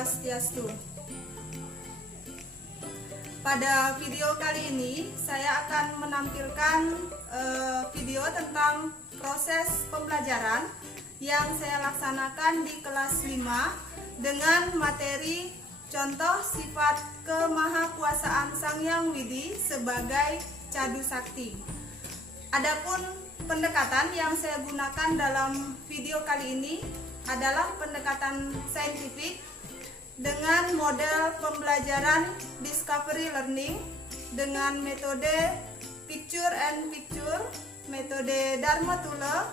Swastiastu. Pada video kali ini saya akan menampilkan video tentang proses pembelajaran yang saya laksanakan di kelas 5 dengan materi contoh sifat kemahakuasaan Sang Hyang Widi sebagai Cadu Sakti. Adapun pendekatan yang saya gunakan dalam video kali ini adalah pendekatan saintifik dengan model pembelajaran discovery learning dengan metode picture and picture, metode Dharma Tula,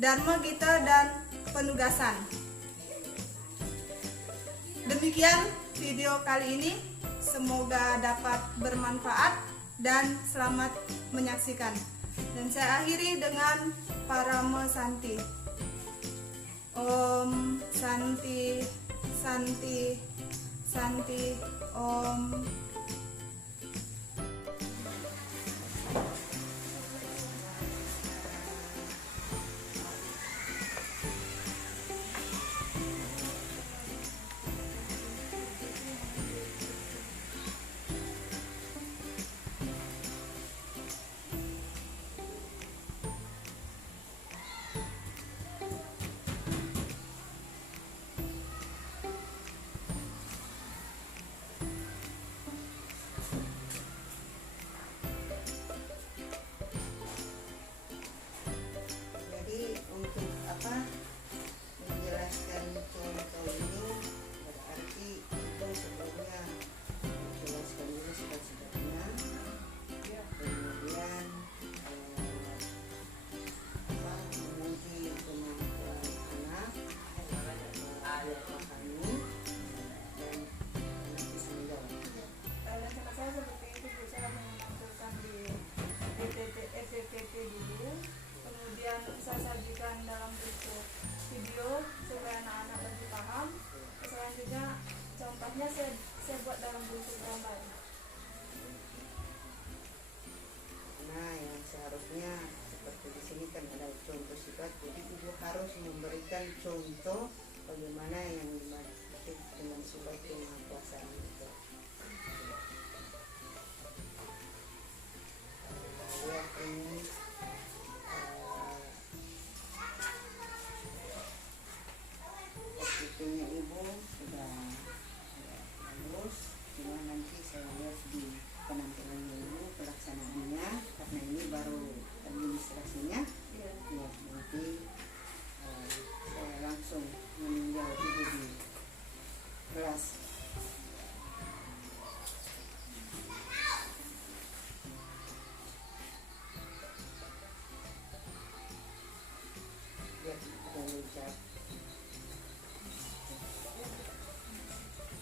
Dharma Gita, dan penugasan. Demikian video kali ini, semoga dapat bermanfaat dan selamat menyaksikan. Dan saya akhiri dengan Parama Santi. Om Santi, Santi, Santi, Om. Menjelaskan contoh ini berarti itu sebelumnya menjelaskan dulu sifat-sifatnya, kemudian menguji kemampuan anak dia pahami dan bisa menjawab. Cara saya seperti itu, saya menampilkan di FTP dulu, kemudian saya sajikan dalam bentuk video supaya anak-anak lebih paham. Selanjutnya contohnya saya buat dalam bentuk gambar. Nah, yang seharusnya seperti di sini kan ada contoh sifat, jadi ibu harus memberikan contoh bagaimana yang dimaksud dengan sifat kemahakuasaan itu. Lihat ini SPP-nya ibu sudah bagus, cuma nanti saya lihat di penampilan dulu pelaksanaannya, karena ini baru administrasinya. Ya, nanti saya langsung meninjau ibu di kelas. Lihat ada ucap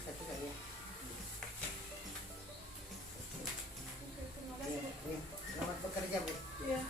satu kali ya. Ya, selamat bekerja, Bu. Ya.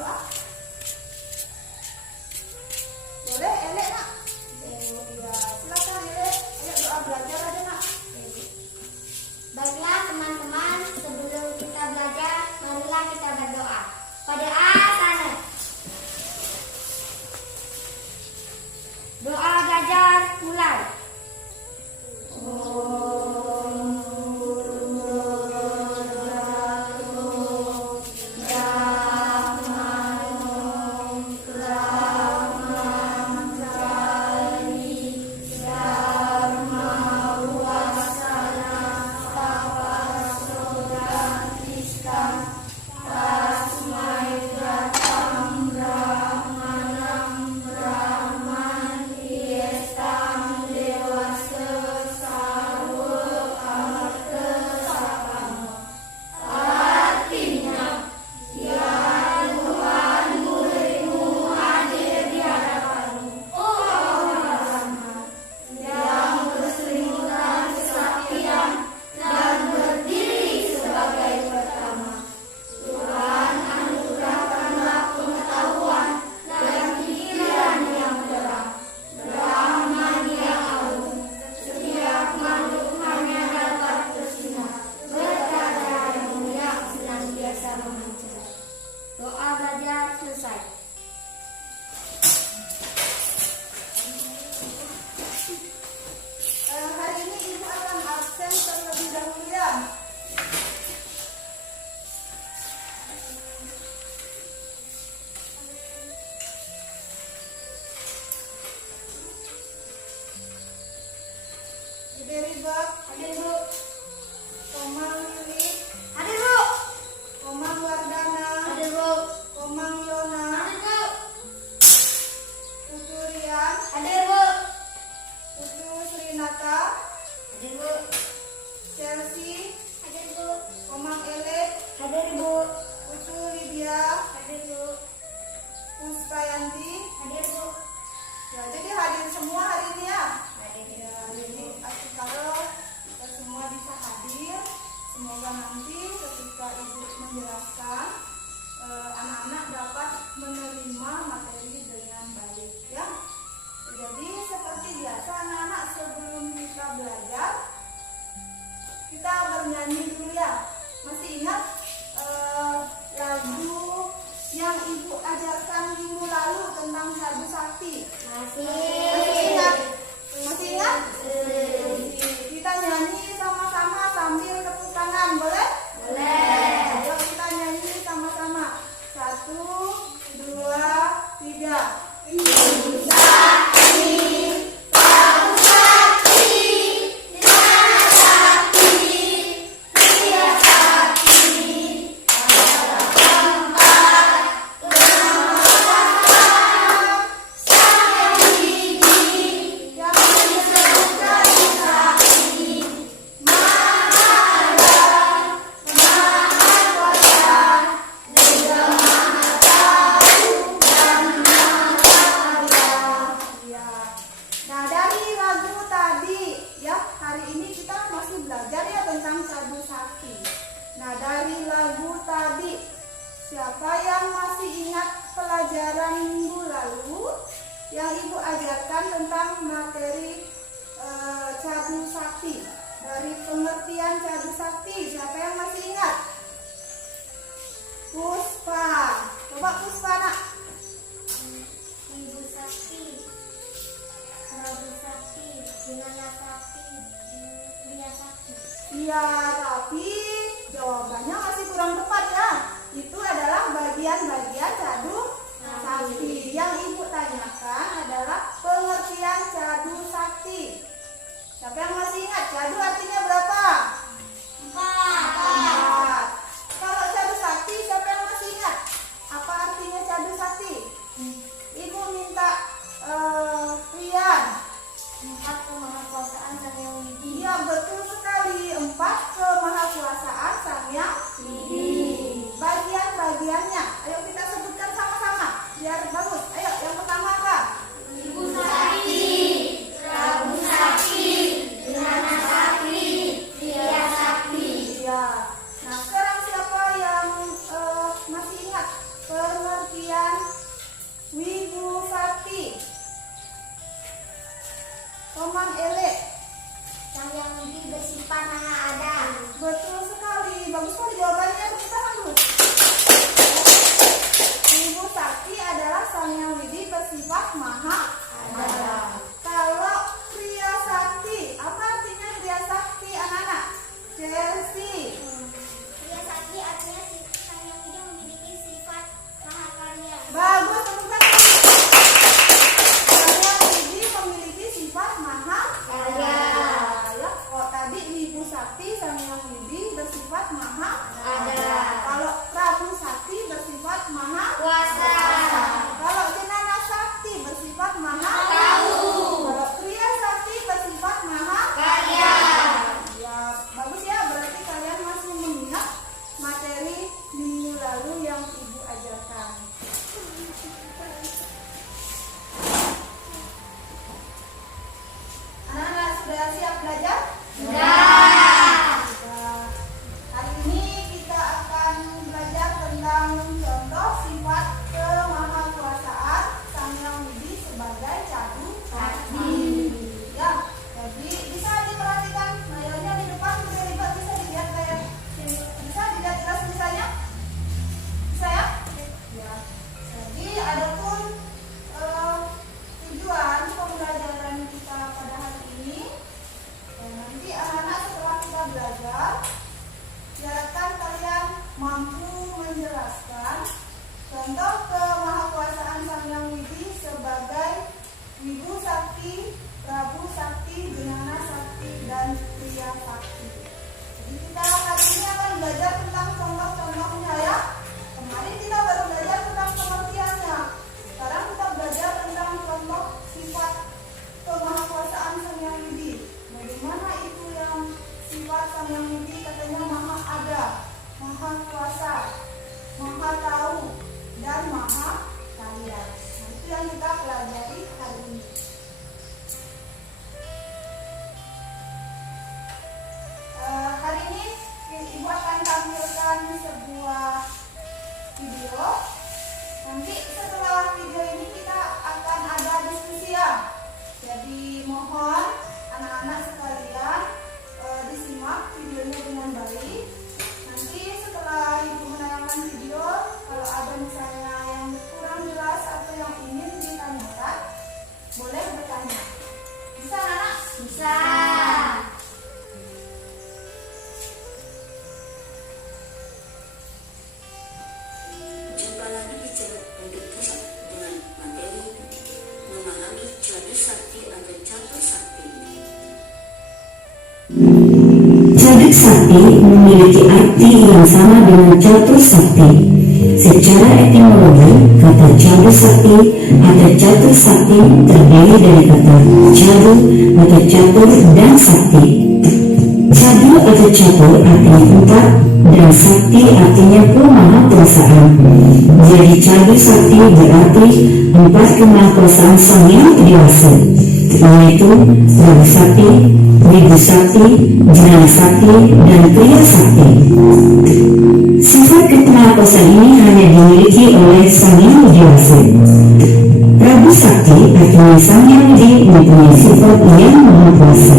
doa? Boleh, Elek nak? Ya, silakan Elek. Ayo doa belajar aja nak. Baiklah teman-teman, sebelum kita belajar, marilah kita berdoa. Pada asana. Doa belajar mulai. Doa belajar selesai. Hari ini Ibu akan absen terlebih dahulu ya. Ibu Riba, Hadir Bu. Komang Lili, Hadir Bu. Komang Wardana, Hadir Bu. Komang Yona, Hadir Bu. Putu Rian, Hadir Bu. Putu Srinata, Hadir Bu. Chelsea, Hadir Bu. Komang Elek, Hadir Bu. Putu Lydia, Hadir Bu. Puspayanti. Hadir Bu. Ya, jadi hadir semua hari ini ya. Hadir Bu. Ya, jadi kalau kita semua bisa hadir, semoga nanti ketika Ibu menjelaskan anak-anak dapat menerima materi dengan baik ya. Jadi seperti biasa anak-anak sebelum kita belajar kita bernyanyi dulu ya. Masih ingat lagu yang Ibu ajarkan minggu lalu tentang Sadu Sakti? Masih ingat? Masih ingat? Kita nyanyi sama-sama sambil tepuk tangan, boleh? Boleh. Ayo kita nyanyi sama-sama. 1, 2, 3. Nah, dari lagu tadi ya, hari ini kita masih belajar ya tentang Sadu Sakti. Nah, dari lagu tadi, siapa yang masih ingat pelajaran minggu lalu yang Ibu ajarkan tentang materi Sadu Sakti? Dari pengertian Sadu Sakti, siapa yang masih ingat? Puspa. Coba Puspa nak. Ibu Sakti. Prabu Sakti. Dinana Sakti. Lia Sakti. Iya, tapi jawabannya masih kurang tepat ya. Itu adalah bagian-bagian Sadu Sakti. Yang Ibu tanyakan adalah pengertian Sadu Sakti. Siapa yang masih ingat? Sadu artinya berapa? 4. Kalau Sadu Sakti, siapa yang masih ingat? Apa artinya Sadu Sakti? Ibu minta Rian. 4 kemahakuasaan Sang Hyang Widi. Iya, betul sekali. 4 kemahakuasaan Sang Hyang Widi. Bagian-bagiannya, ayo kita bersifat maha ada. Kalau kriya sakti, apa artinya kriya sakti anak-anak? Chelsea. Kriya sakti artinya Sang Hyang Widi memiliki sifat mahakarya. Bagus, tepuk tangan. Sang Hyang Widi memiliki sifat maha Karya. Ya, oh tadi Wibu Sakti Sang Hyang Widi bersifat maha Ada. Kalau Prabu Sakti bersifat maha Kuasa. Kalau Jenana Sakti bersifat maha Tahu. Kalau Kriya Sakti bersifat maha Karya. Ya, bagus ya, berarti kalian masih mengingat materi minggu lalu yang Ibu ajarkan. Anak-anak sudah siap belajar? Sudah. Hari ini kita akan belajar tentang contoh sifat kemahakuasaan Sang Hyang Widi sebagai Cadu Sakti. Ya, jadi bisa diperhatikan layarnya di depan ribet bisa dilihat kayak sini. Bisa dilihat jelas tulisannya? Bisa ya? Ya. Jadi adapun tujuan pembelajaran kita pada hari ini, nanti anak-anak setelah kita belajar, diharapkan kalian mampu menjelaskan contoh kemahakuasaan Sang Hyang Widi sebagai Wibu Sakti, Prabu Sakti, Jenana Sakti, dan Kriya Sakti. Jadi kita hari ini akan belajar tentang contoh-contohnya ya. Kemarin kita baru belajar tentang pengertiannya. Sekarang kita belajar tentang contoh sifat kemahakuasaan Sang Hyang Widi. Bagaimana itu yang sifat Sang Hyang Widi katanya maha ada, maha kuasa, maha tahu, dan maha kaya. Nah, itu yang kita pelajari hari ini. Hari ini Ibu akan tampilkan sebuah video. Nanti setelah video ini kita akan ada diskusi ya. Jadi mohon anak-anak sekalian disimak videonya dengan baik. Nanti setelah Ibu menayangkan video, kalau ada misalnya yang kurang jelas atau yang ingin ditanyakan, boleh bertanya. Bisa anak? Bisa. Jumpa lagi di channel Pendekar dengan materi memahami Cadu Sakti atau Catur Sakti. Catur Sakti memiliki arti yang sama dengan Catur Sakti. Secara etimologi, kata Catur Sakti atau Catur Sakti terdiri dari kata Cadu atau Catur dan Sakti. Cadu atau Catur artinya empat dan Sakti artinya kemahakuasaan. Jadi Cadu Sakti berarti empat kemahakuasaan Sang Hyang Widi Wasa, yaitu Prabu Sakti, Wibu Sakti, Jenana Sakti, dan Kriya Sakti. Sifat kemahakuasaan ini hanya dimiliki oleh Sang Hyang Widi Wasa. Prabu Sakti artinya Sang Hyang Widi mempunyai sifat yang maha kuasa.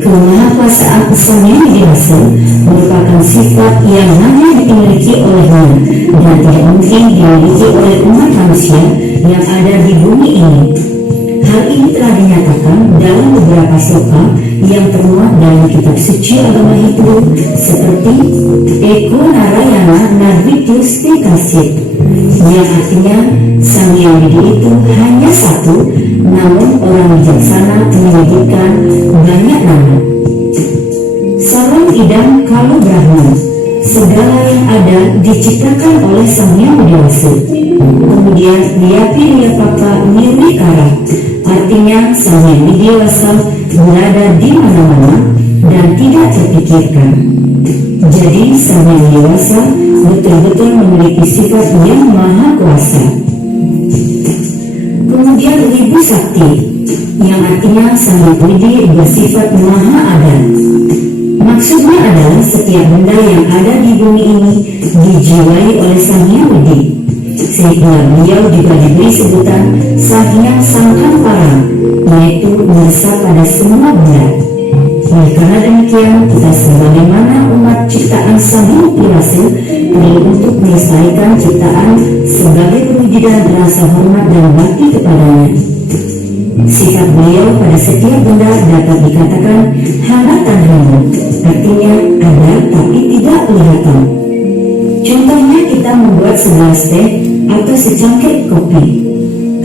Kemahakuasaan Sang Hyang Widi Wasa merupakan sifat yang hanya dimiliki olehnya dan tidak mungkin dimiliki oleh umat manusia yang ada di bumi ini. Hal ini telah dinyatakan dalam beberapa sloka yang termuat dalam kitab suci agama Hindu seperti Eko Narayana Narvitus Tekasit, yang artinya Sang Hyang Widi itu hanya satu, namun orang bijaksana menyebutkan banyak nama. Sarang Idam Kalu Brahman, segala yang ada diciptakan oleh Sang Hyang Widi Wasa. Kemudian Liapi Liapaka Nirwikara, artinya Sang Hyang Widi Wasa berada di mana-mana dan tidak terpikirkan. Jadi Sang Hyang Widi Wasa betul-betul memiliki sifat yang maha kuasa. Kemudian Wibu Sakti, yang artinya Sang Hyang Widi bersifat maha ada. Maksudnya adalah setiap benda yang ada di bumi ini dijiwai oleh Sang Hyang Widi, sehingga beliau juga diberi sebutan Sang Hyang Sanghampara, yaitu meresap pada semua benda. Oleh karena demikian, kita sebagaimana umat ciptaan Sang Hyang Widi Wasa perlu untuk melestarikan ciptaan sebagai perwujudan rasa hormat dan bakti kepadanya. Sifat beliau pada setiap benda dapat dikatakan hambatan hamu, artinya ada tapi tidak kelihatan. Contohnya kita membuat segelas teh atau secangkir kopi.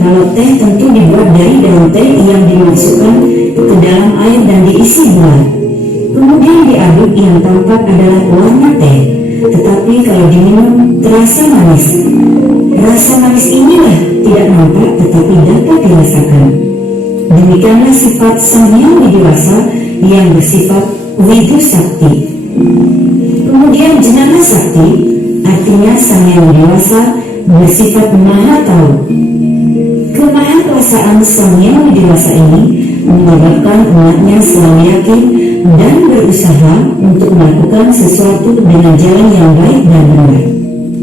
Kalau teh tentu dibuat dari daun teh yang dimasukkan ke dalam air dan diisi gula. Kemudian diaduk, yang tampak adalah warna teh, tetapi kalau diminum terasa manis. Rasa manis inilah tidak nampak tetapi dapat dirasakan. Demikianlah sifat Sang Hyang Widiwasa yang bersifat Widu Sakti. Kemudian Jenana Sakti, artinya Sang Hyang Widiwasa bersifat Maha Tahu. Kemahakuasaan Sang Hyang Widiwasa ini menyebabkan umatnya selalu yakin dan berusaha untuk melakukan sesuatu dengan jalan yang baik dan benar.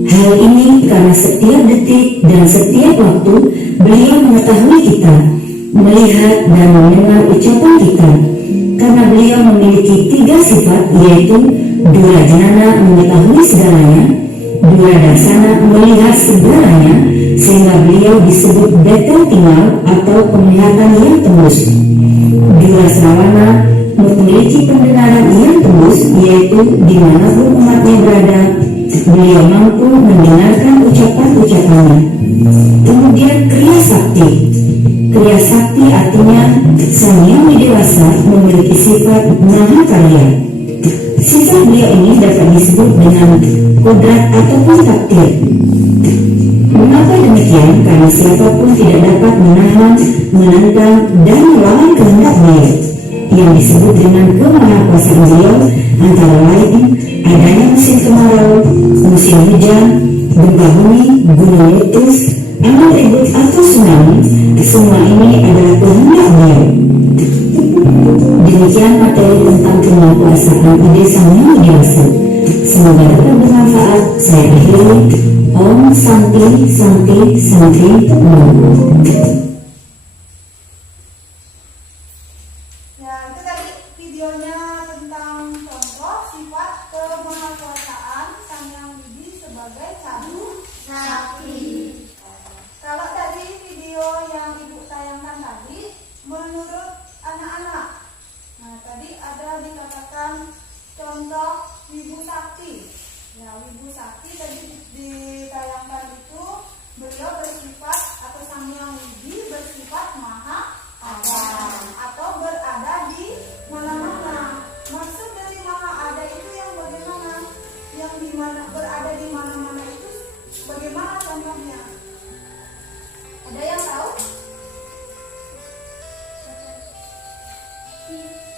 Hal ini karena setiap detik dan setiap waktu beliau mengetahui kita, melihat dan mendengar ucapan kita. Karena beliau memiliki 3 sifat, yaitu Dura Janana mengetahui segalanya, Dura Darsana melihat segalanya, sehingga beliau disebut betel tinggal atau penglihatan yang tembus. Dura Srawana memiliki pendengaran yang tembus, yaitu dimanapun umatnya berada, beliau mampu mendengarkan ucapan-ucapannya. Kemudian Kriya Sakti. Kriya Sakti artinya Sang Hyang Widiwasa memiliki sifat maha karya. Sifat beliau ini dapat disebut dengan kodrat ataupun takdir. Mengapa demikian? Karena siapapun tidak dapat menahan, menentang, dan melawan kehendak beliau, yang disebut dengan kemahakuasaan beliau, antara lain adanya musim kemarau, musim hujan, gempa bumi, gunung meletus, angin ribut atau tsunami. Semua ini adalah kehendak beliau. Demikian materi tentang kemahakuasaan ide Sang Hyang Widiwasa. Semoga dapat bermanfaat. Saya akhiri. Om Santi Santi Santi Om. Ya, itu tadi videonya tentang contoh sifat kemahakuasaan Sang Hyang Widi sebagai Cadu Sakti. Kalau dari video yang Ibu tayangkan tadi, menurut anak-anak, nah tadi ada dikatakan contoh Wibu Sakti. Ya, Wibu Sakti tadi ditayangkan itu beliau bersifat atau Sang Hyang Widi bersifat maha ada atau berada di mana-mana. Maksud dari maha ada itu yang bagaimana? Yang dimana berada di mana-mana itu bagaimana contohnya? Ada yang tahu?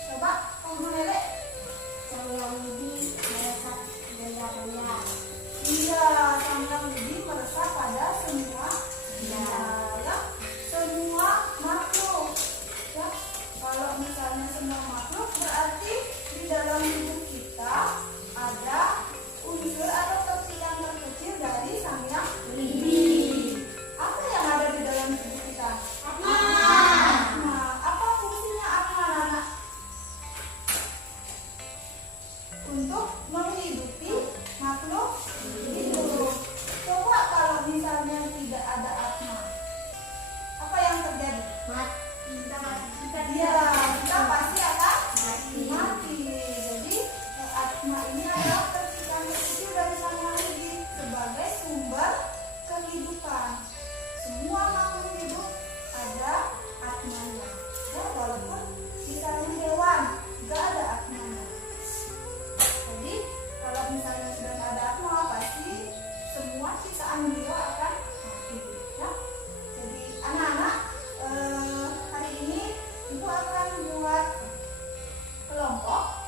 Coba kamu Lele. Sang Hyang Widi meresap benda-benda. Iya, Sang Hyang Widi meresap pada semua ya, semua makhluk. Ya, kalau misalnya semua makhluk berarti di dalam hidup kita ada unsur atau kecil terkecil dari Sang Hyang Widi. Apa yang ada di dalam hidup kita? Nah, apa fungsinya anak-anak? Untuk menghidupi makhluk hidup. Coba kalau misalnya tidak ada atma, apa yang terjadi? Ya, kita pasti akan mati. Jadi atma ini adalah percikan kecil dari Sang Hyang Widi sebagai sumber kehidupan. Semua makhluk hidup ada atmanya. Ya, walaupun misalnya hewan nggak ada atmanya. Jadi kalau misalnya sudah nggak ada atma, pasti semua ciptaan beliau akan mati. Ya. Jadi anak-anak, hari ini Ibu akan buat kelompok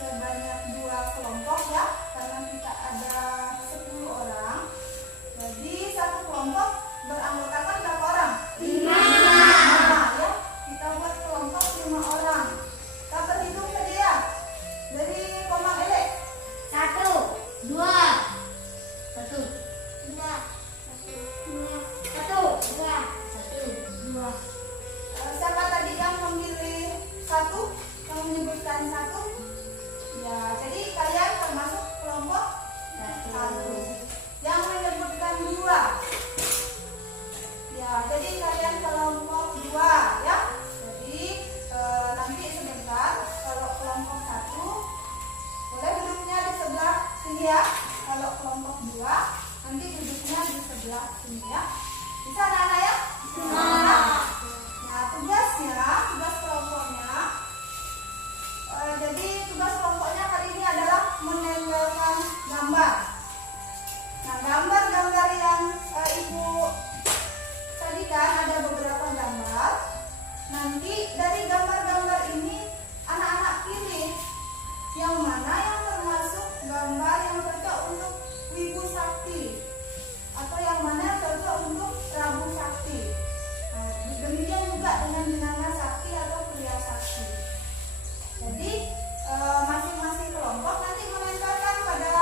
sebanyak 2 kelompok ya, karena kita ada 10 orang. Jadi satu kelompok beranggotakan berapa orang? 5 ya. Kita buat kelompok 5 orang. Kita berhitung saja ya. Dari Komang Ele. 1, 2, 1, 2, 2. Siapa tadi yang memilih 1? Yang menyebutkan 1? Ya, jadi kalian termasuk kelompok 1. Ya, jadi kalian kelompok 2 ya. Jadi nanti sebentar kalau kelompok 1 boleh duduknya di sebelah sini ya. Kalau kelompok 2 nanti duduknya di sebelah sini ya. Bisa anak-anak ya? Bisa. Nah, tugas kelompoknya. Jadi tugas kelompoknya kali ini adalah menempelkan gambar. Nah, gambar-gambar yang Ibu tadi kan ada beberapa gambar. Nanti dari gambar-gambar ini anak-anak pilih yang mana yang termasuk gambar yang cocok untuk Wibu Sakti atau yang mana yang cocok untuk Prabu Sakti. Nah, demikian juga dengan Jenengan Sakti atau Pria Sakti. Jadi masing-masing kelompok nanti menempelkan pada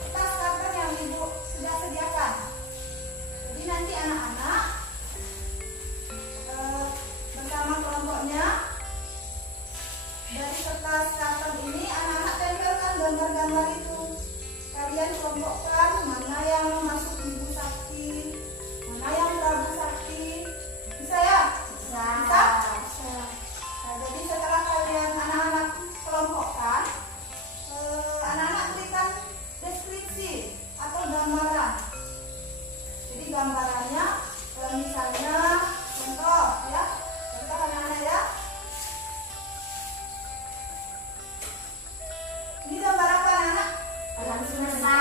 kertas karton yang Ibu sudah sediakan. Jadi nanti anak-anak bersama kelompoknya dari kertas karton ini anak-anak tempelkan gambar-gambar itu. Kalian kelompokkan mana yang masuk Ibu Sakti, mana yang Prabu Sakti. Bisa ya? Bisa. Nah, jadi setelah kalian anak-anak kelompokkan, anak-anak berikan deskripsi atau gambaran. Jadi gambarannya misalnya contoh ya, contoh anak-anak ya. Ini gambar apa anak-anak? Alam semesta.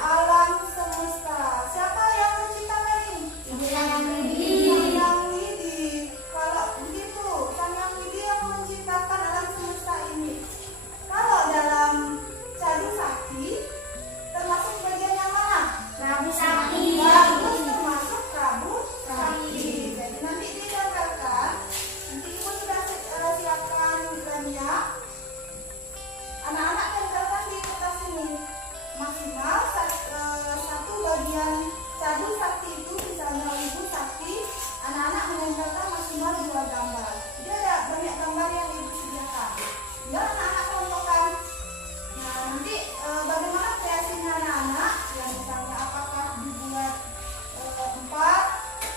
Alam semesta. Siapa yang menciptakan ini? Ibu Sang Widi. Sang Widi. Kalau begitu, Sang Widi yang menciptakan alam semesta ini. Kalau dalam Cadu Sakti, termasuk bagian yang mana? Prabu Sakti. Bagus, termasuk Prabu Sakti. Jadi nanti ditempelkan. Nanti Ibu sudah siapkan lemnya. Anak-anak tempelkan di kertas ini. Maksimal satu bagian Cadu Sakti itu, misalnya Ibu Sakti, anak-anak menempelkan maksimal 2 gambar. Jadi ada banyak gambar yang Ibu sediakan. Biar anak-anak kelompokkan. Nah, nanti bagaimana kreasinya anak-anak? Yang misalnya apakah dibuat 4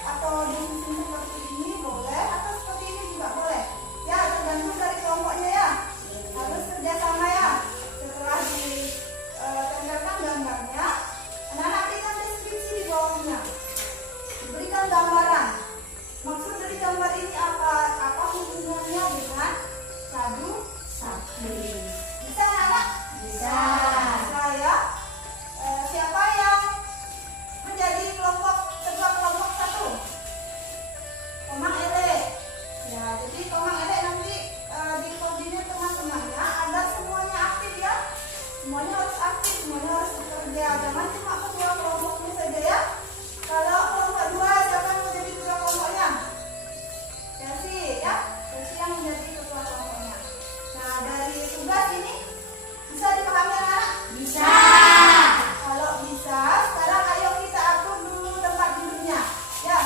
atau disusun seperti ini boleh, atau seperti ini juga boleh. Ya, tergantung dari kelompoknya ya. Harus kerjasama ya. Setelah ditempelkan gambarnya, anak-anak berikan deskripsi di bawahnya. Diberikan gambaran. Maksud dari gambar ini apa? Apa hubungannya dengan Cadu Sakti? Bisa anak-anak? Bisa. Bisa ya. Siapa yang menjadi ketua kelompok 1? Komang Ele. Ya, jadi Komang Ele nanti dikoordinir teman-temannya agar semuanya aktif ya. Semuanya harus aktif, semuanya harus bekerja. Jangan cuma ketua kelompoknya saja ya. Kalau kelompok 2, siapa yang menjadi ketua kelompoknya? Chelsea ya. Chelsea yang menjadi ketua kelompoknya. Nah, dari tugas ini bisa dipahami anak-anak? Bisa. Kalau bisa, sekarang ayo kita atur dulu tempat duduknya. Ya.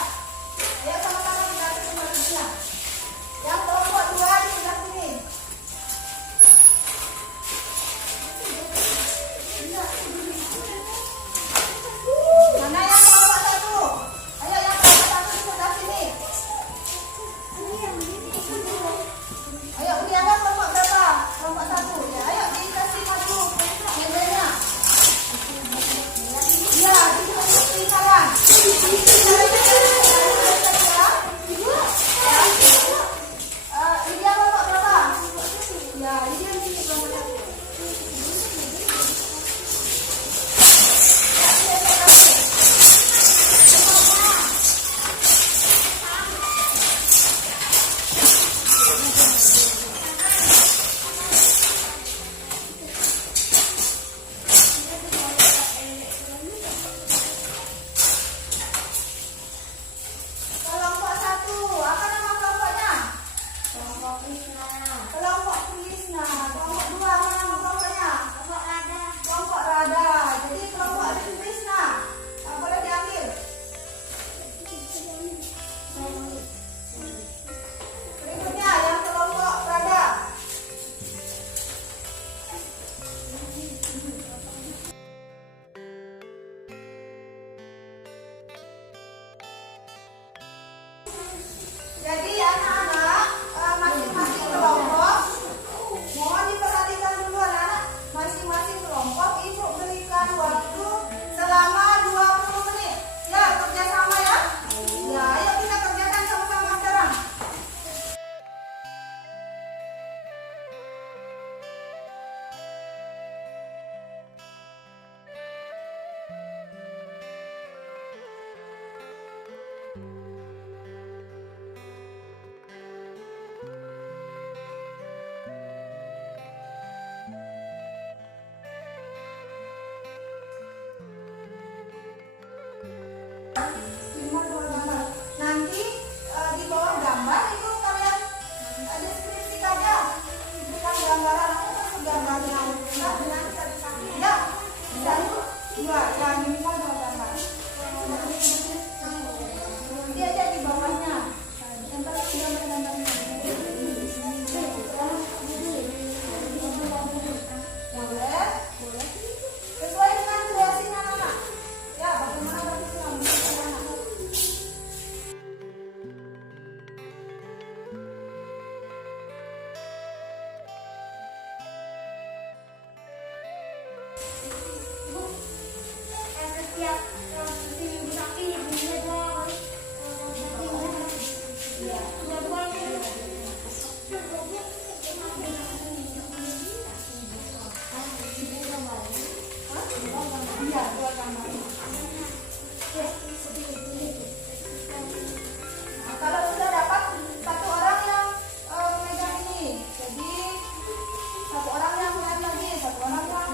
Ayo sama-sama kita atur tempat duduknya. Yang kelompok 2 di sebelah sini. Bisa. minimal 2 gambar. Nanti di bawah gambar itu kalian deskripsikan aja, berikan gambaran apa gambarnya. Ya, bisa dua, ya minimal 2 gambar. Nanti aja di bawahnya. Tempel gambar-gambarnya. Boleh? Boleh. Sesuai dengan kreasinya anak. Ya, bagaimana bagus yang bisa anak. Setiap minggu sakit ibunya dong. Iya. Iya, 2 gambar. Nah, kalau sudah dapat satu orang yang memegang ini, jadi satu orang yang melihat lagi, satu orang yang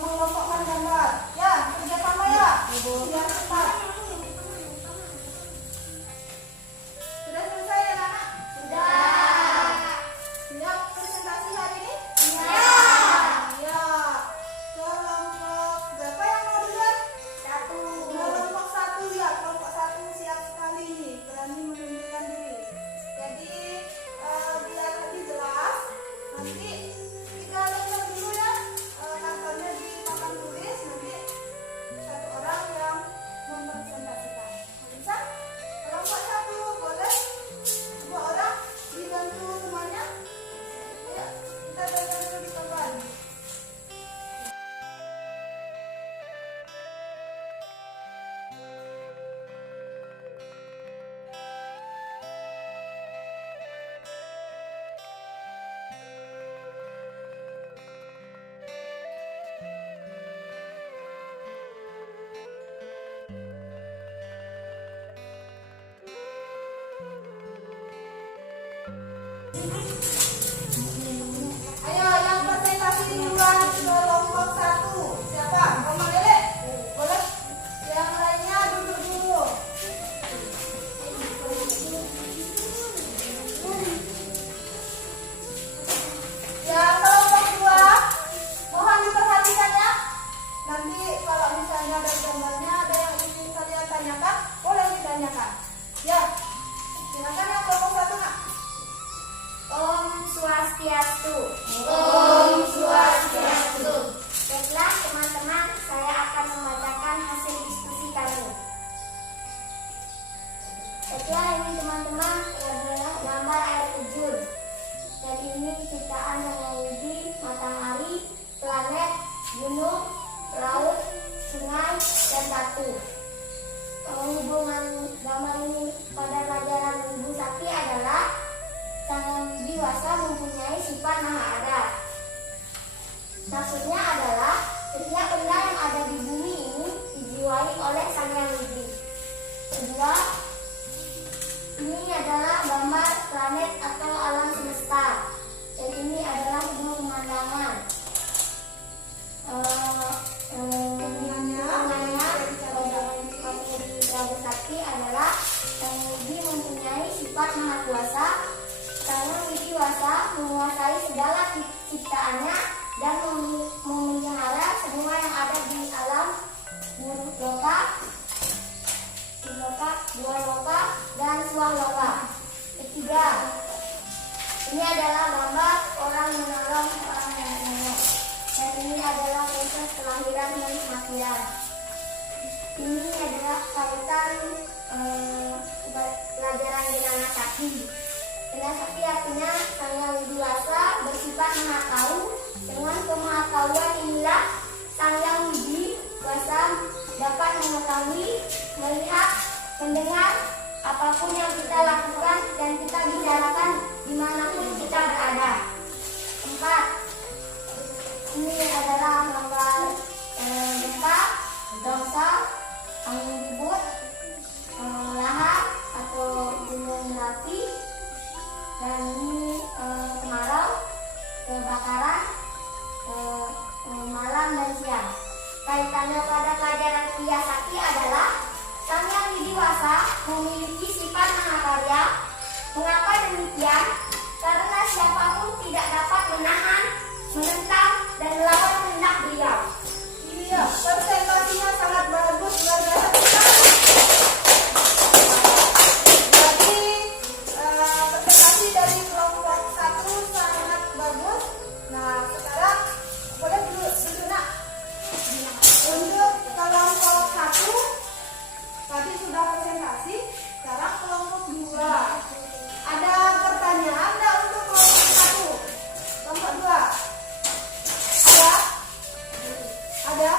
mengelompokkan gambar. Ya, kerjasama ya, biar cepat. Sudah selesai ya anak? Sudah. Siap presentasi hari ini? Iya. Ya. Kelompok berapa yang mau duluan? 1. Kelompok 1 ya, kelompok 1 siap sekali, berani menunjukkan diri. Jadi biar lebih jelas, nanti kita lihat dulu ya kantornya di papan tulis, nanti satu orang yang mempresentasikan. Bisa? Kelompok 1 boleh 2 orang dibantu semuanya. Ya, kita belajar dulu di papan. Ayo yang presentasi duluan kelompok 1. Siapa? Mama Lele? Boleh? Yang lainnya duduk dulu. Yang kelompok 2 mohon diperhatikan ya. Nanti kalau misalnya ada gambarnya, ada yang ingin kalian tanyakan, boleh ditanyakan. Ya, silakan yang kelompok 1 nak. Om Swastiastu. Om Swastiastu. Baiklah teman-teman, saya akan membacakan hasil diskusi kami. Baiklah ini teman-teman adalah gambar air terjun. Dan ini ciptaan yang menguji matahari, planet, gunung, laut, sungai, dan batu. Hubungan gambar ini pada pelajaran Ibu Sakti adalah Sang Yang Widi Wasa mempunyai sifat maha adat. Maksudnya adalah setiap benda yang ada di bumi ini dijiwai oleh Sang Yang Widi. Kedua, ini adalah gambar planet atau alam semesta. Dan ini adalah pemandangan. Hubungannya Prabu Sakti adalah Sang Yang Widi mempunyai sifat maha kuasa. Sang Yang Widi Wasa menguasai segala ciptaannya dan memelihara semua yang ada di alam loka, dua loka, dan swaloka. Ketiga, ini adalah gambar orang menolong orang yang menolong. Dan ini adalah proses kelahiran dan kematian. Ini adalah kaitan pelajaran Jenana Sakti. Jenana Sakti artinya Sang Yang Widi Wasa bersifat maha tahu. Dengan pengetahuan inilah Sang Yang Widi Wasa dapat mengetahui, melihat, mendengar apapun yang kita lakukan dan kita bicarakan dimanapun kita berada. 4. Ini adalah gambar gempa, dosa, angin ribut, lahar atau gunung berapi, dan ini kemarau, kebakaran, malam dan siang. Kaitannya pada pelajaran Kriya Sakti adalah Sang Yang saya. Mengapa demikian? Karena siapapun tidak dapat menahan, menentang, dan melawan kehendak beliau. Iya, presentasinya sangat bagus, luar biasa sekali. Jadi presentasi dari kelompok 1 sangat bagus. Nah, sekarang boleh duduk nak. Untuk kelompok 1 tadi sudah presentasi. Sekarang kelompok 2. Ada pertanyaan enggak untuk kelompok 1? Kelompok 2? Ada? Ada?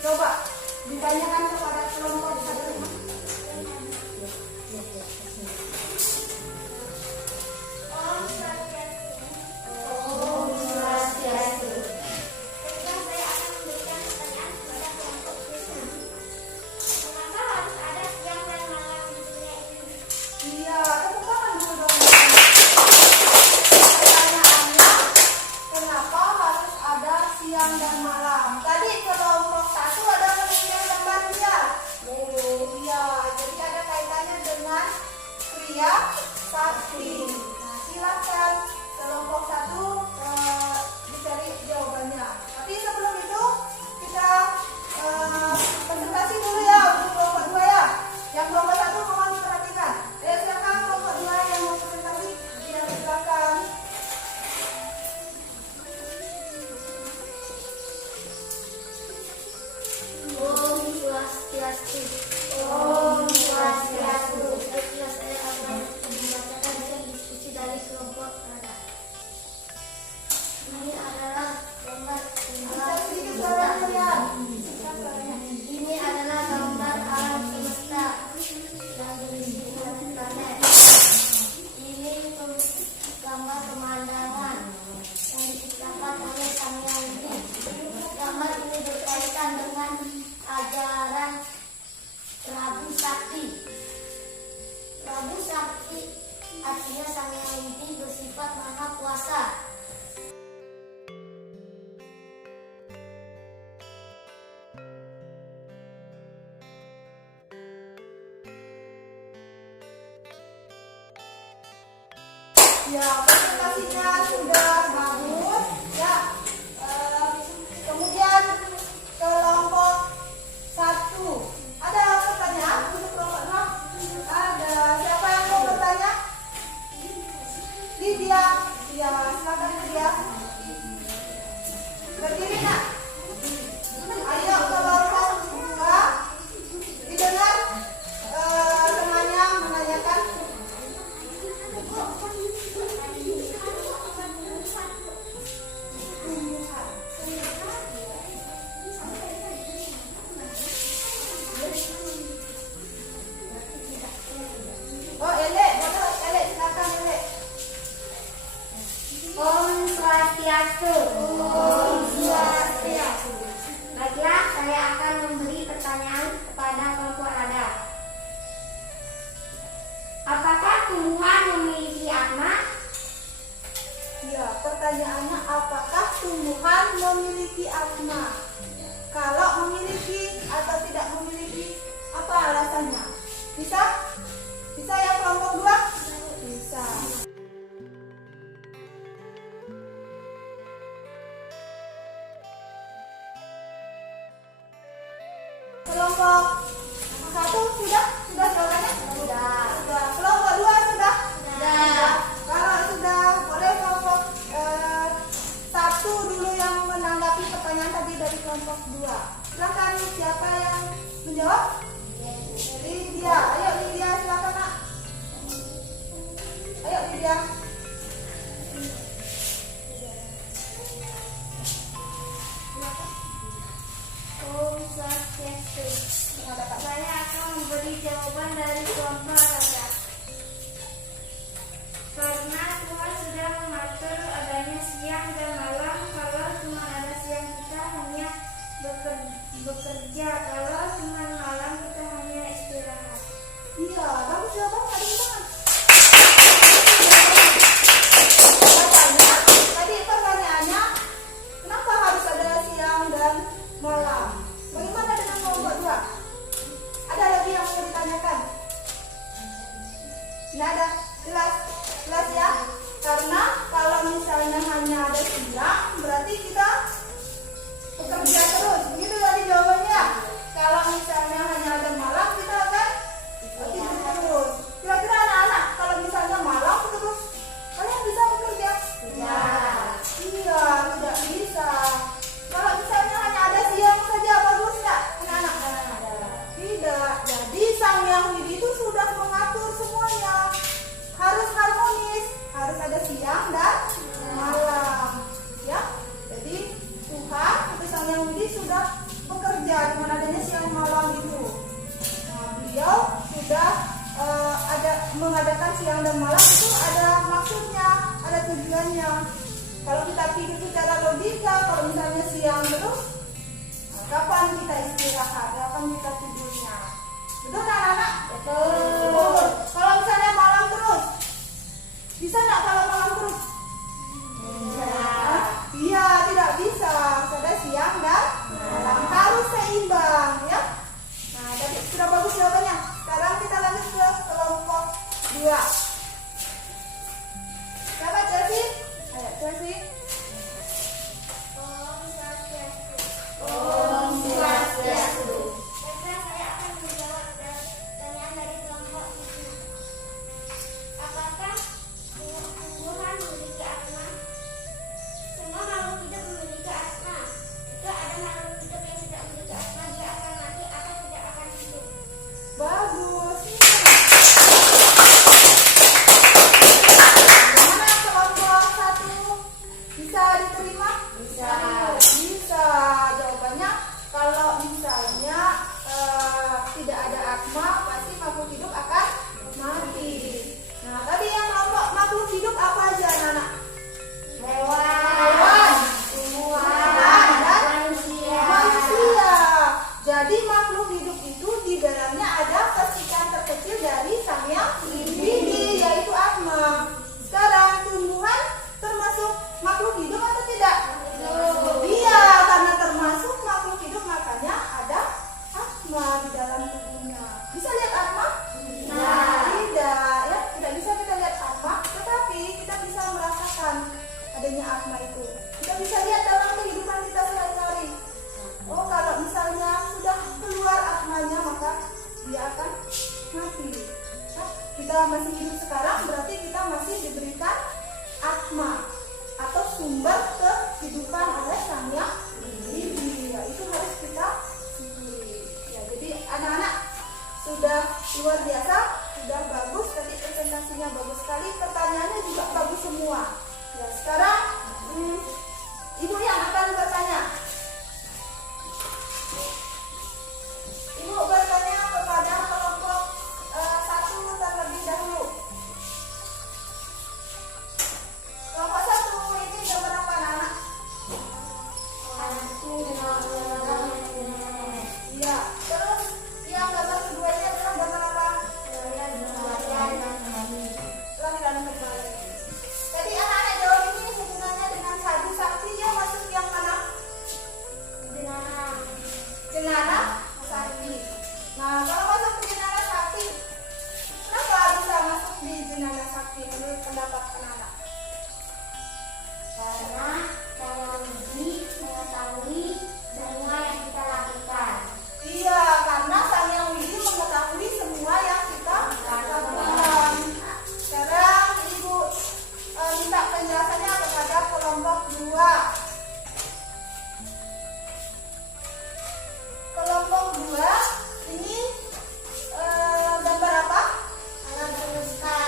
Coba ditanyakan kepada kelompok 1. Om Swastiastu. Ketika saya akan memberikan pertanyaan kepada kelompok 1. Mengapa harus ada siang dan malam di dunia ini? Iya, tepuk tangan dulu dong. Pertanyaannya, kenapa harus ada siang dan malam? Tadi kelompok 1 ada penelitian gambar dia. Iya, jadi ada kaitannya dengan kriya sakti. Nah, silakan kelompok 1 dicari jawabannya. Tapi sebelum itu kita presentasi dulu ya untuk kelompok 2 ya. Yang kelompok 1 mohon diperhatikan. Ayo silakan kelompok 2 yang mau presentasi. Ya, silakan. Om Swastiastu. Om Swastiastu. Baiklah, saya akan membacakan hasil diskusi dari kelompok Rada. Ini adalah gambar Sedikit suaranya ya. Ini adalah gambar alam semesta yang berisi planet. Ini gambar pemandangan yang diciptakan oleh Sang Hyang Widi. Gambar ini berkaitan dengan ajaran Prabu Sakti. Prabu Sakti artinya Sang Hyang Widi bersifat maha kuasa. Ya, presentasinya sudah bagus. Ya, kemudian kelompok 1. Ada pertanyaan untuk kelompok 2? Ada. Siapa yang mau bertanya? Lydia. Ya, silakan Lydia. Berdiri nak. Ayo kelompok 2. Didengar temannya menanyakan. Oh, Elek, boleh Elek, silakan Elek. Om Swastiastu. Om Swastiastu. Baiklah, saya akan memberi pertanyaan kepada kelompok Rada. Apakah tumbuhan memiliki atma? Ya, pertanyaannya apakah tumbuhan memiliki atma? Kalau memiliki atau tidak memiliki, apa alasannya? Bisa? Bisa ya kelompok 2? Bisa. Kelompok 1 sudah? Sudah jawabannya? Sudah. Sudah. Kelompok 2 sudah? Sudah. Kalau sudah, boleh kelompok 1 dulu yang menanggapi pertanyaan tadi dari kelompok 2. Silakan, siapa yang menjawab? Lydia. Ayo Lydia, silakan nak. Ayo Lydia. Om Swastiastu. Saya akan memberi jawaban dari kelompok Rada. Karena Tuhan sudah mengatur adanya siang dan malam. Kalau cuma ada siang, kita hanya bekerja. Kalau cuma malam, kita hanya istirahat. Iya, bagus jawaban. Tadi pertanyaannya, kenapa harus ada siang dan malam? Bagaimana dengan kelompok 2? Ada lagi yang mau ditanyakan? Tidak ada. siang dan malam itu ada maksudnya, ada tujuannya. Kalau kita tidur secara logika, kalau misalnya siang terus, nah, kapan kita istirahat, kapan kita tidurnya? Betul nggak anak-anak? Betul. Kalau misalnya malam terus, bisa nggak kalau malam terus? Iya, tidak bisa. Ada siang dan malam, harus seimbang, ya. Nah, jadi sudah bagus jawabannya. Sekarang kita lanjut ke kelompok 2. Siapa Chelsea? Ayo Chelsea. Om Swastiastu. Baiklah, saya akan menjawab pertanyaan dari kelompok 7. Apakah tumbuhan memiliki asma? Semua makhluk hidup memiliki asma. Jika ada makhluk hidup yang tidak memiliki asma, dia akan mati atau tidak akan hidup. Bagus. Mana kelompok 1? Bisa diterima? Bisa. Bisa. Jawabannya kalau misalnya tidak ada asma, pasti makhluk hidup akan mati. Nah, tadi yang kelompok makhluk hidup apa aja, anak-anak? Hewan, tumbuhan, dan manusia. Jadi makhluk hidup itu di dalamnya ada petikan terkecil dari sang yang hidup, yaitu atma. Sekarang tumbuhan termasuk makhluk hidup atau tidak? Iya, karena termasuk makhluk hidup makanya ada atma di dalam tubuhnya. Bisa lihat atma? Tidak, ya, tidak bisa kita lihat atma, tetapi kita bisa merasakan adanya atma itu. Kita bisa lihat dalam kehidupan kita sehari-hari. Oh, kalau misalnya sudah keluar atmanya, maka dia akan mati. Nah, kita masih hidup sekarang, berarti kita masih diberikan atma atau sumber kehidupan oleh sang yang hidup. Ya, itu harus kita syukuri. Ya, jadi anak-anak sudah luar biasa, sudah bagus. Tadi presentasinya bagus sekali, pertanyaannya juga bagus semua. Ya, sekarang ibu yang akan bertanya. Ibu bertanya kepada kelompok 1 terlebih dahulu. Kelompok 1 ini gambar apa, anak-anak? Iya. Terus yang gambar kedua ini adalah gambar apa? Kelahiran kembali. Jadi anak-anak jawab ini hubungannya dengan sadu sakti, yang masuk yang mana? Jenana sakti. Nah, kalau masuk di jenana sakti, kenapa bisa masuk di jenana sakti menurut pendapat anak-anak? Karena saya mengetahui semua yang kita lakukan. Iya, karena sang yang widi mengetahui semua yang kita lakukan. Sekarang ibu minta penjelasannya kepada kelompok 2. Kelompok 2 ini gambar apa? Alam semesta.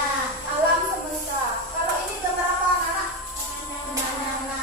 Alam semesta. Kalau ini gambar apa, anak-anak? Banana.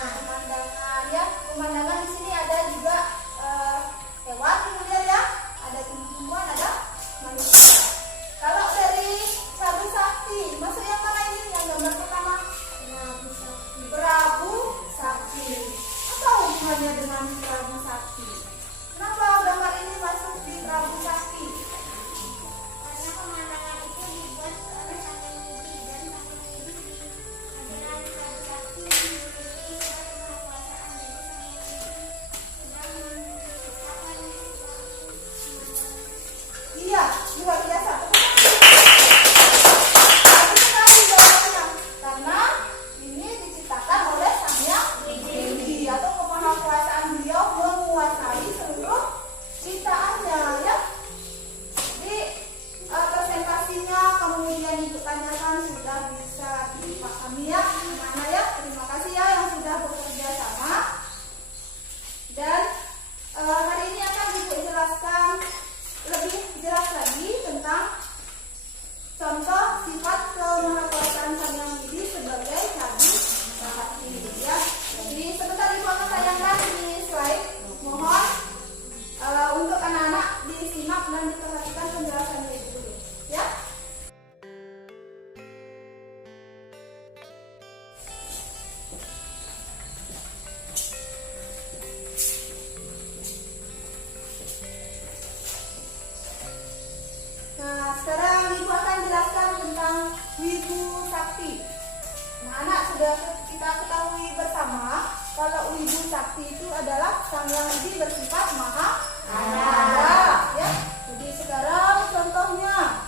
sudah kita ketahui bersama kalau Wibu Sakti itu adalah Sang Hyang Widi bersifat maha ada. Ya. Jadi sekarang contohnya,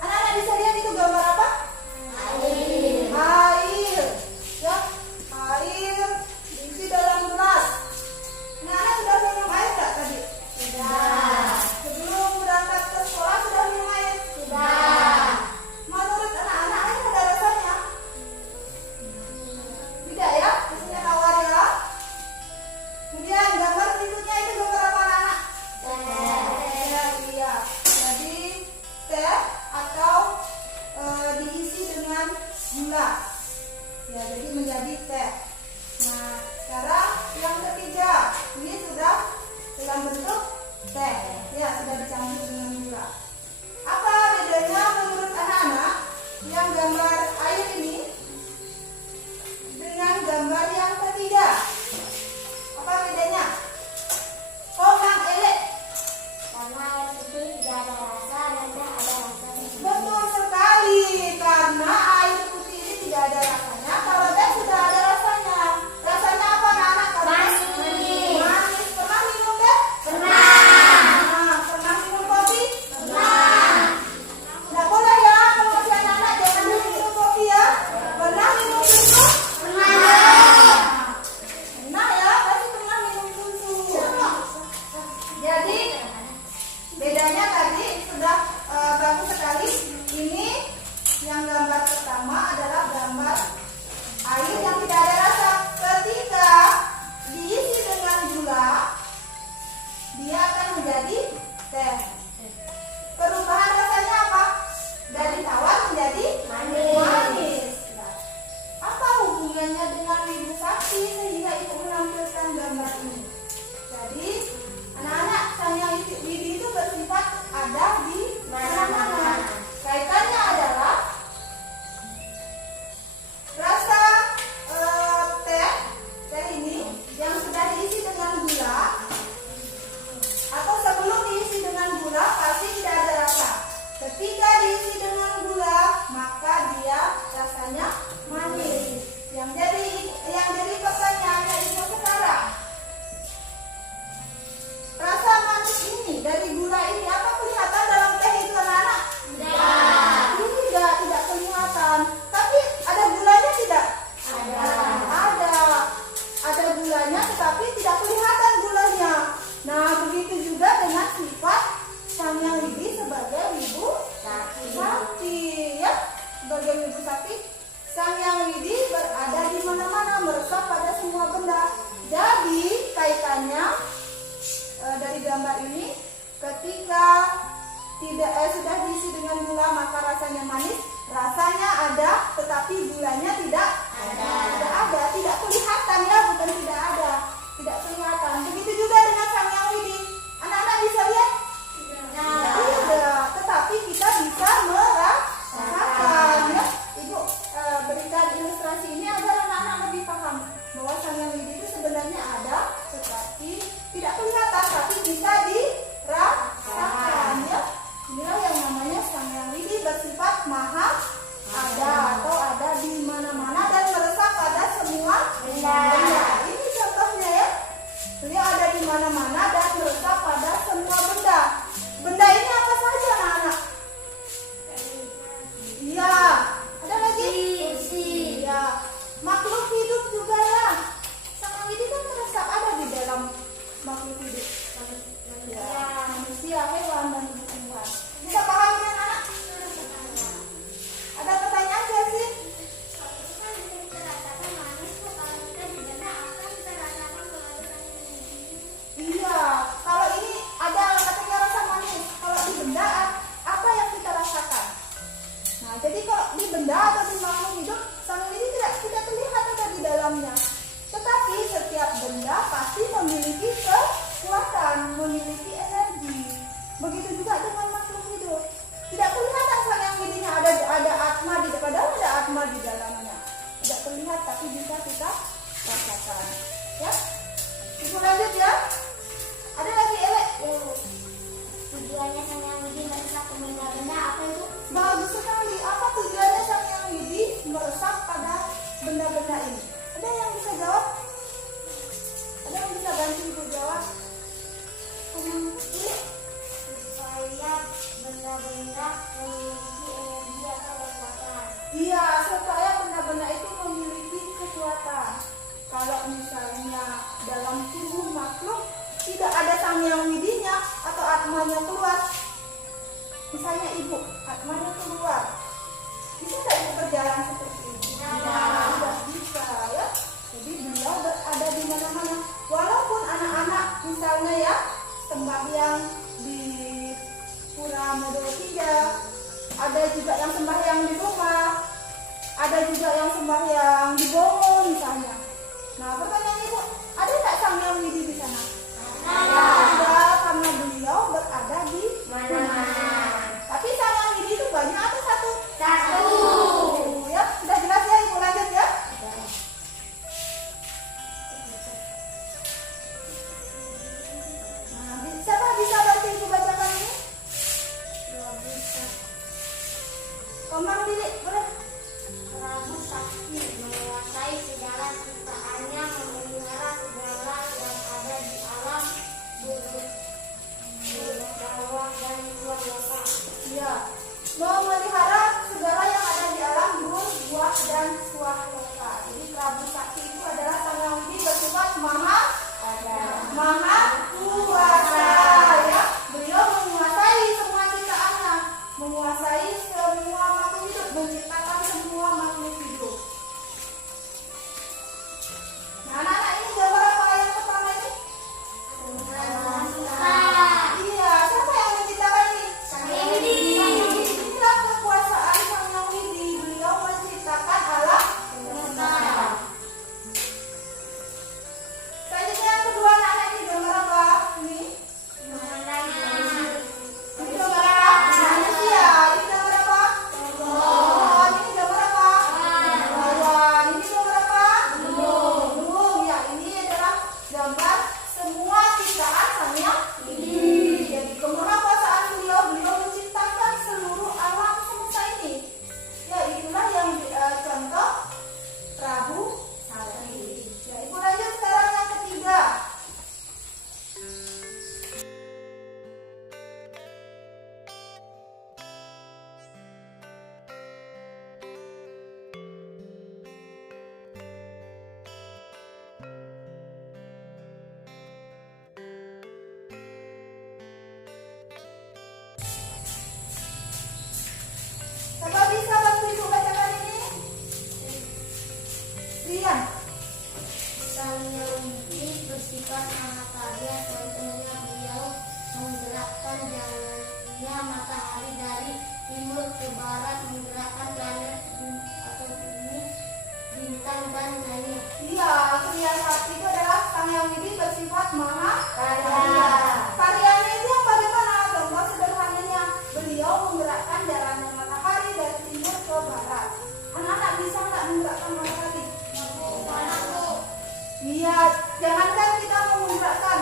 anak-anak bisa lihat itu gambar apa? Air. Ya, air diisi dalam gelas. Anak-anak sudah minum air nggak tadi? Sudah. Sebelum berangkat ke sekolah sudah minum air? Sudah. Menurut anak-anak air ada rasanya? Tidak ya? Rasanya tawar ya. Kemudian gambar berikutnya itu gambar apa anak-anak? Ya, iya. Jadi teh atau diisi dengan gula. Ya, jadi menjadi teh. Nah, sekarang yang ketiga, ini sudah dalam bentuk teh. Ya, sudah dicampur dengan gula. Apa bedanya menurut anak-anak yang gambar air ini dengan gambar yang ketiga? Apa bedanya? Komang elek. Karena air putih tidak ada rasa dan teh ada rasanya. Betul sekali, karena air putih ini tidak ada rasanya. Kalau teh sudah ada rasanya. Rasanya apa anak-anak? Manis. Manis. Pernah minum teh? Pernah. Nah, pernah minum kopi? Pernah. Nggak boleh ya, kalau masih anak-anak jangan minum kopi ya. Pernah minum susu? Pernah. Nah ya, pasti pernah minum susu. Jadi bedanya tadi sudah bagus sekali. Ini yang gambar pertama adalah gambar air yang tidak ada rasa. Ketika diisi dengan gula, dia akan menjadi teh. Perubahan rasanya apa? Dari tawar menjadi manis. Apa hubungannya dengan Wibu Sakti sehingga ibu menampilkan gambar ini? Jadi anak-anak Sang Hyang Widi itu bersifat ada di mana-mana. Kaitannya adalah rasa teh ini yang sudah diisi dengan gula atau sebelum diisi dengan gula pasti tidak ada rasa. Ketika diisi dengan gula maka dia rasanya manis. Yang jadi pertanyaannya itu sekarang, rasa manis ini dari gula ini apa kelihatan dalam teh itu anak-anak? Tidak kelihatan. Tapi ada gulanya tidak? Ada gulanya tetapi tidak kelihatan gulanya. Nah, begitu juga dengan sifat Sang Hyang Widi sebagai Wibu Sakti, ya. Sebagai Wibu Sakti, Sang Hyang Widi berada di mana-mana, meresap pada semua benda. Jadi, kaitannya dari gambar ini, ketika sudah diisi dengan gula maka rasanya manis. Rasanya ada, tetapi gulanya tidak ada, tidak kelihatan ya, bukan tidak ada, tidak kelihatan. Begitu juga dengan Sang Hyang Widi. Anak-anak bisa lihat? Tidak, tetapi kita bisa merasakan. Ya, Ibu berikan ilustrasi ini agar anak-anak lebih paham bahwa Sang Hyang Widi itu sebenarnya ada, tetapi tidak kelihatan, tapi bisa dirasakan. Ya, inilah yang namanya Sang Hyang Widi bersifat maha ada atau ada di mana-mana dan meresap pada semua benda. Ini contohnya ya. Beliau ada di mana-mana dan meresap pada semua benda. Benda ini apa saja anak-anak? Iya. Ada lagi? Iya. Makhluk hidup juga ya. Sang Hyang Widi kan meresap ada di dalam makhluk hidup. Ya, manusia, hewan dan tumbuhan. Bisa paham kan anak? Ada pertanyaan gak sih? Iya, kalau ini ada katanya rasa manis. Kalau di benda apa yang kita rasakan? Nah, jadi kalau di benda atau di makhluk hidup, Sang Hyang Widi tidak terlihat ada di dalamnya. Tetapi setiap benda pasti memiliki kekuatan, memiliki energi. Begitu juga dengan makhluk hidup. Tidak kelihatan Sang Hyang Widinya ada atma di padahal ada atma di dalamnya. Tidak terlihat tapi bisa kita rasakan. Ya. Ibu lanjut ya. Ada lagi Elek? Tujuannya Sang Hyang Widi meresap ke benda-benda apa itu? Bagus sekali. Apa tujuannya Sang Hyang Widi meresap pada benda-benda ini? Ada yang bisa jawab? Ada yang bisa bantu ibu jawab? Supaya benda-benda memiliki energi atau kekuatan. Iya, supaya benda-benda itu memiliki kekuatan. Kalau misalnya dalam tubuh makhluk tidak ada sang yang widinya atau atmanya keluar, misalnya ibu, atmanya keluar, bisa tidak ibu berjalan seperti ini? Tidak bisa ya. Jadi beliau berada di mana-mana. Walaupun anak-anak misalnya ya sembahyang di Pura Model 3, ada juga yang sembahyang di rumah, ada juga yang sembahyang di Bongo misalnya. Nah, pertanyaan ibu, ada nggak sang yang widi di sana? Ada, karena beliau berada di mana-mana. Tapi sang yang widi itu banyak atau satu? Satu. Ya, sudah jelas ya, ibu lanjut ya. Nah, siapa bisa bantu ibu bacakan ini? Komang Lili, boleh? Prabu Sakti menguasai segala ciptaannya, memelihara segala yang ada di alam bawah dan luar loka. Iya, memelihara segala yang ada di alam burung, buah dan suah loka. Jadi Prabu Sakti itu adalah sang yang widi bersifat maha kuasa ya. Beliau menguasai semua ciptaannya, menguasai semua makhluk hidup, menciptakan semua makhluk hidup. Nah, anak-anak ini gambar apa yang pertama ini? Iya, siapa yang menciptakan ini? Sang Yang Widi. Inilah kekuasaan sang yang widi. Beliau menciptakan alam semesta. Selanjutnya yang kedua, anak-anak ini gambar apa? Ini gambar apa? Manusia. Ini gambar apa? Pohon. Ini gambar apa? Hewan. Ini gambar apa? Burung. Ya, ini adalah gambar semua ciptaan sang yang widi. Jadi kemahakuasaan beliau menciptakan seluruh alam semesta ini. Ya, itulah yang contoh Prabu Sakti. Ya, ibu lanjut sekarang yang ketiga. Siapa bisa bantu ibu bacakan ini? Rian. Sang Yang Widi bersifat mahakarya, contohnya beliau menggerakkan jalannya matahari dari timur ke barat, menggerakkan planet atau bumi, bintang dan lainnya. Iya, Kriya Sakti itu adalah sang yang widi bersifat maha karya. Karyanya itu yang bagaimana? Contoh sederhananya, beliau menggerakkan jalannya matahari dari timur ke barat. Anak-anak bisa nggak menggerakkan matahari? Iya, jangankan kita menggerakkan.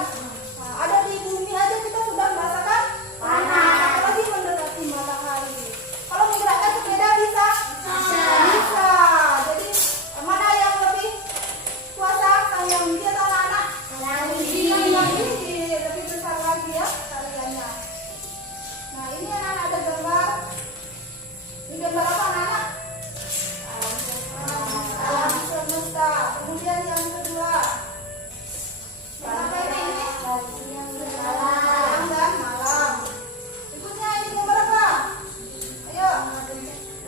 Nah, ada di bumi aja kita sudah merasakan panas, apalagi mendekati matahari. Kalau menggerakkan sepeda bisa? Bisa. Jadi mana yang lebih kuasa, sang yang widi atau anak-anak? Sang yang widi lebih besar lagi ya karyanya. Nah, ini anak-anak ada gambar. Ini gambar apa anak-anak? Alam semesta. Kemudian yang kedua, apa ini? Siang dan malam. Berikutnya ini gambar apa? Ayo.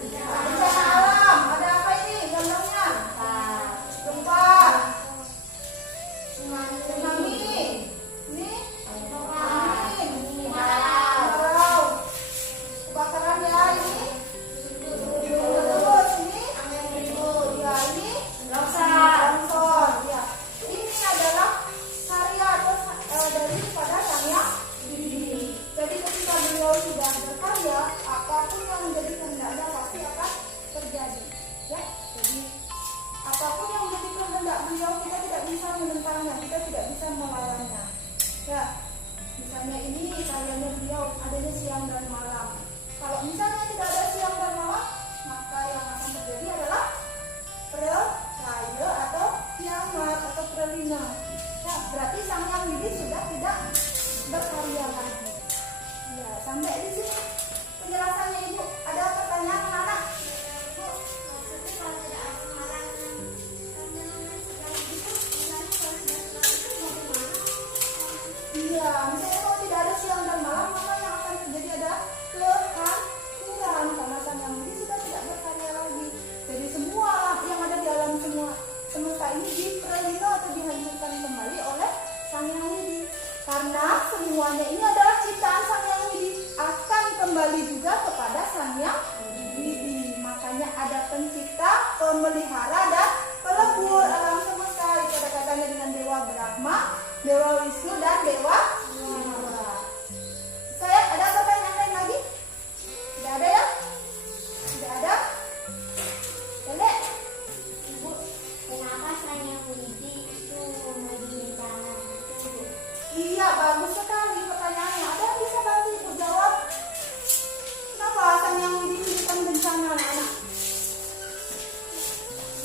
Bencana alam. Ada apa ini gambarnya? Gempa. Tsunami. Ini angin. Kemarau. Kebakaran ya ini. Terus ini. Ya ini. Longsor. Ya. Ini adalah karya daripada sang yang widi. Jadi ketika beliau sudah berkarya, apapun yang menjadi kehendaknya pasti akan terjadi. Ya. Jadi apapun yang menjadi kehendak beliau, kita tidak bisa menentangnya, kita tidak bisa melawannya. Ya. Misalnya ini karyanya beliau, adanya siang dan malam. Kalau misalnya tidak ada siang dan malam, maka yang akan terjadi adalah perang. Ya, sampai di sini penjelasannya Ibu. Ada pertanyaan anak-anak? Bu, maksudnya kalau tidak ada larangan pandangan segala gitu, misalnya kalau sudah terlalu itu bagaimana? Iya, misalnya kalau tidak ada siang dan malam, maka yang akan terjadi adalah kehancuran karena Sang Yang Widi sudah tidak berkarya lagi. Jadi semua yang ada di alam semesta ini diperlindungi atau dihancurkan kembali oleh Sang Yang Widi. Karena semuanya ini adalah ciptaan Sang Yang Widi, akan kembali juga kepada Sang Yang Widi. Makanya ada pencipta, pemelihara, dan pelebur alam semesta. Itu ada katanya dengan Dewa Brahma, Dewa Wisnu, dan Dewa Indra. Saya ada pertanyaan lain lagi? Tidak ada ya? Tidak ada? Dedek? Ibu, kenapa Sang Yang Widi itu memberi bencana itu? Iya, bagus sekali pertanyaannya. Ada yang bisa bantu Ibu jawab? Kenapa Sang Yang Widi memberikan bencana anak-anak?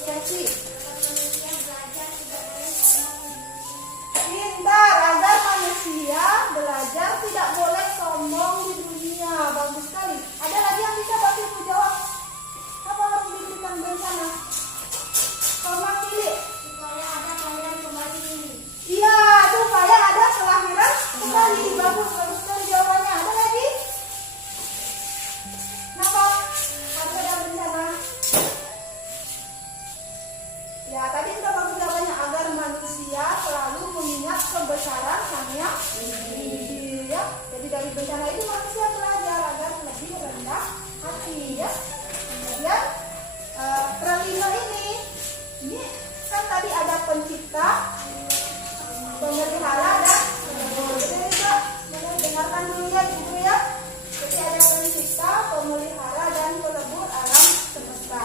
Ceci. Manusia belajar tidak boleh sombong di dunia. Pintar, agar manusia belajar tidak boleh sombong di dunia. Bagus sekali. Ada lagi yang bisa bantu Ibu jawab? Apa harus diberikan bencana? Sama pilih. Supaya ada kelahiran kembali. Iya, supaya ada kelahiran kembali. Bagus, bagus sekali jawabannya. Ada lagi? Kenapa harus ada bencana? Ya, tadi sudah bagus jawabannya, agar manusia selalu mengingat kebesaran Sang Yang Widi. Ya, jadi dari bencana itu manusia belajar agar lebih rendah hati. Ya, kemudian Pralina ini kan tadi ada pencipta, pemelihara, dan pelebur. Jadi kita dengarkan dulu ya Ibu ya. Jadi ada pencipta, pemelihara, dan pelebur alam semesta.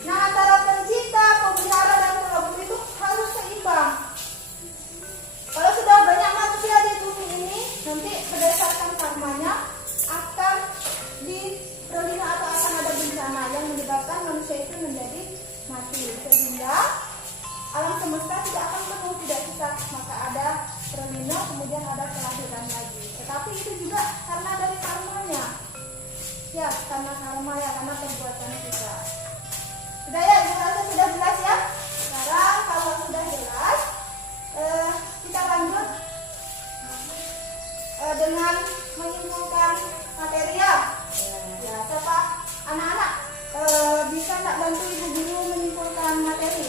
Nah, antara pencipta, pemelihara, dan pelebur itu harus seimbang. Kalau sudah banyak manusia di bumi ini, nanti berdasarkan karmanya akan diperlindungi atau akan ada bencana yang menyebabkan manusia itu menjadi mati. Sehingga alam semesta tidak akan penuh, tidak bisa, maka ada perlindungan, kemudian ada kelahiran lagi. Tetapi itu juga karena dari karmanya. Ya, karena karma ya, karena perbuatan kita. Sudah ya, Ibu rasa sudah jelas ya? Sekarang kalau sudah jelas, kita lanjut dengan menyimpulkan materi ya. Ya, siapa? Anak-anak bisa nggak bantu Ibu Guru menyimpulkan materi?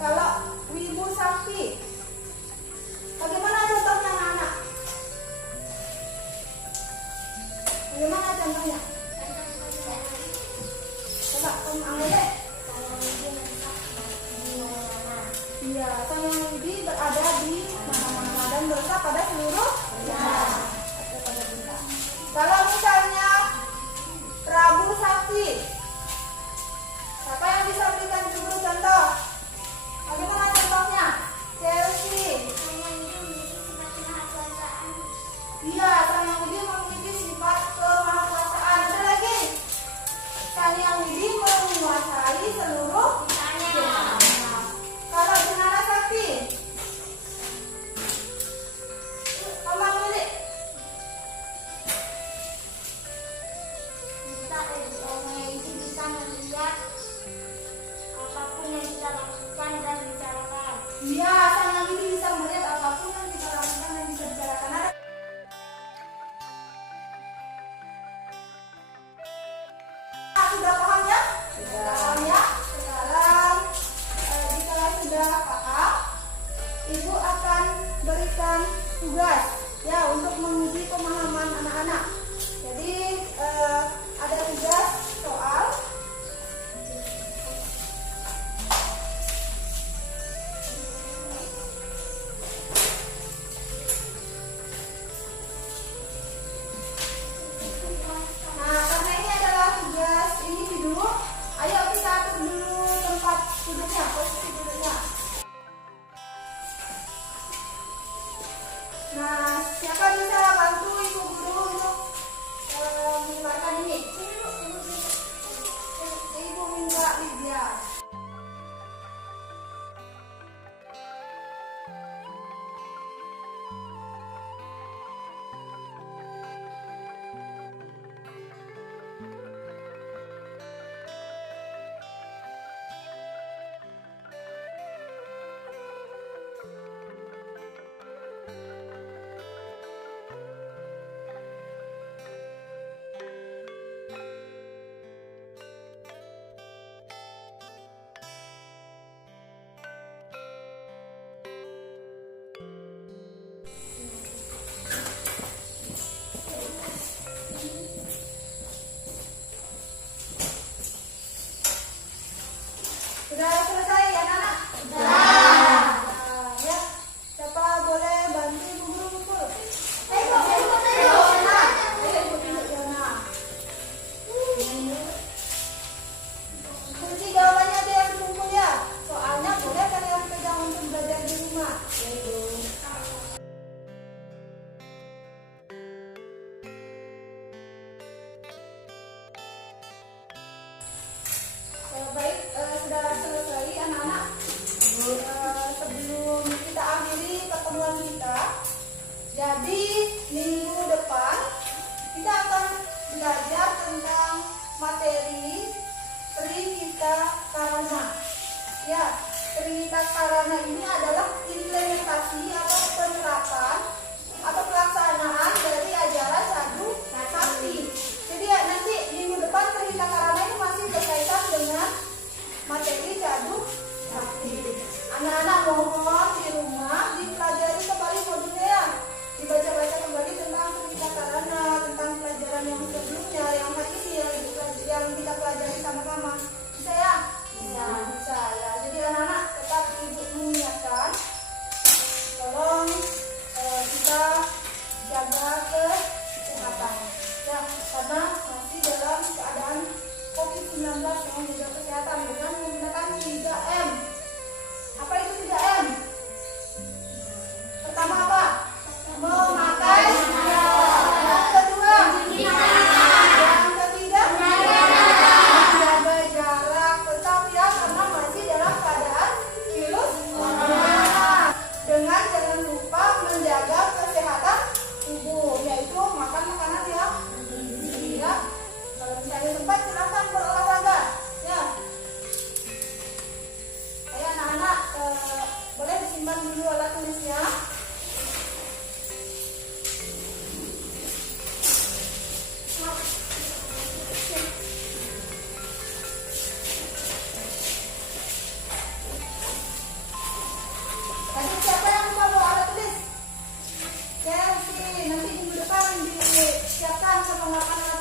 Kalau Wibu Sakti, bagaimana contohnya anak-anak? Bagaimana contohnya? Coba Om Anggele. Iya, Sang Yang Widi berada di mana-mana dan berada pada seluruh bintang. Kalau misalnya Prabu Sakti, siapa yang bisa berikan Guru contoh? Bagaimana contohnya? Chelsea. Iya, Sang Yang Widi memiliki sifat kemahakuasaan. Ada lagi? Sang Yang Widi menguasai seluruh dunia. Kalau Jenara Sakti, Om Widi, kesehatan. Ya, karena masih dalam keadaan COVID-19 yang menjaga kesehatan dengan menggunakan 3M. Apa itu 3M? Pertama apa? Memakai masker. Yang kedua, yang ketiga, menjaga jarak. Tetap ya, karena masih dalam keadaan virus corona. Dengan jangan lupa menjaga kesehatan tubuh, yaitu makan makanan yang bergizi ya. Kalau misalnya sempat silakan berolahraga ya. Ayo anak-anak, boleh disimpan dulu alat tulisnya. Tadi siapa yang lupa bawa alat tulis? Chelsea, nanti minggu depan disiapkan sama anak-anak